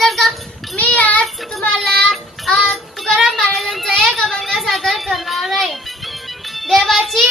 तर का मी आज तुम्हाला तुकाराम महाराजांचा एक अभंग सादर करणार आहे. देवाची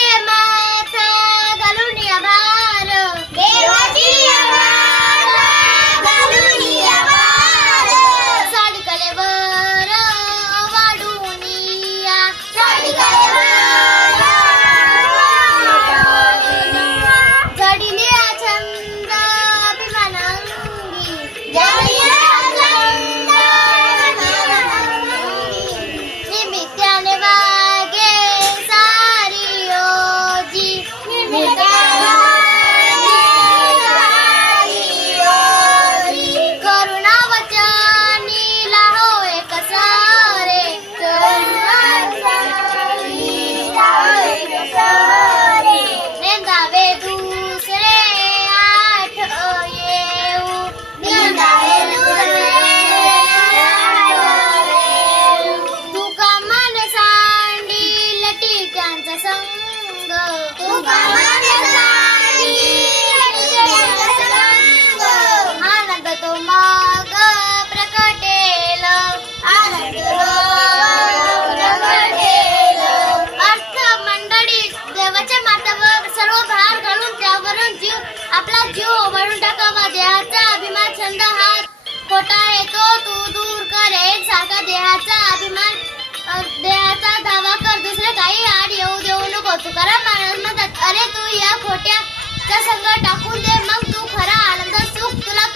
देहाचा अभिमान छंद हा खोटा आहे तो तू दूर कर एक सारखा देहाचा तू त्या खोट्या संग टाकून दे. मग तू खरा आनंद सुख तुला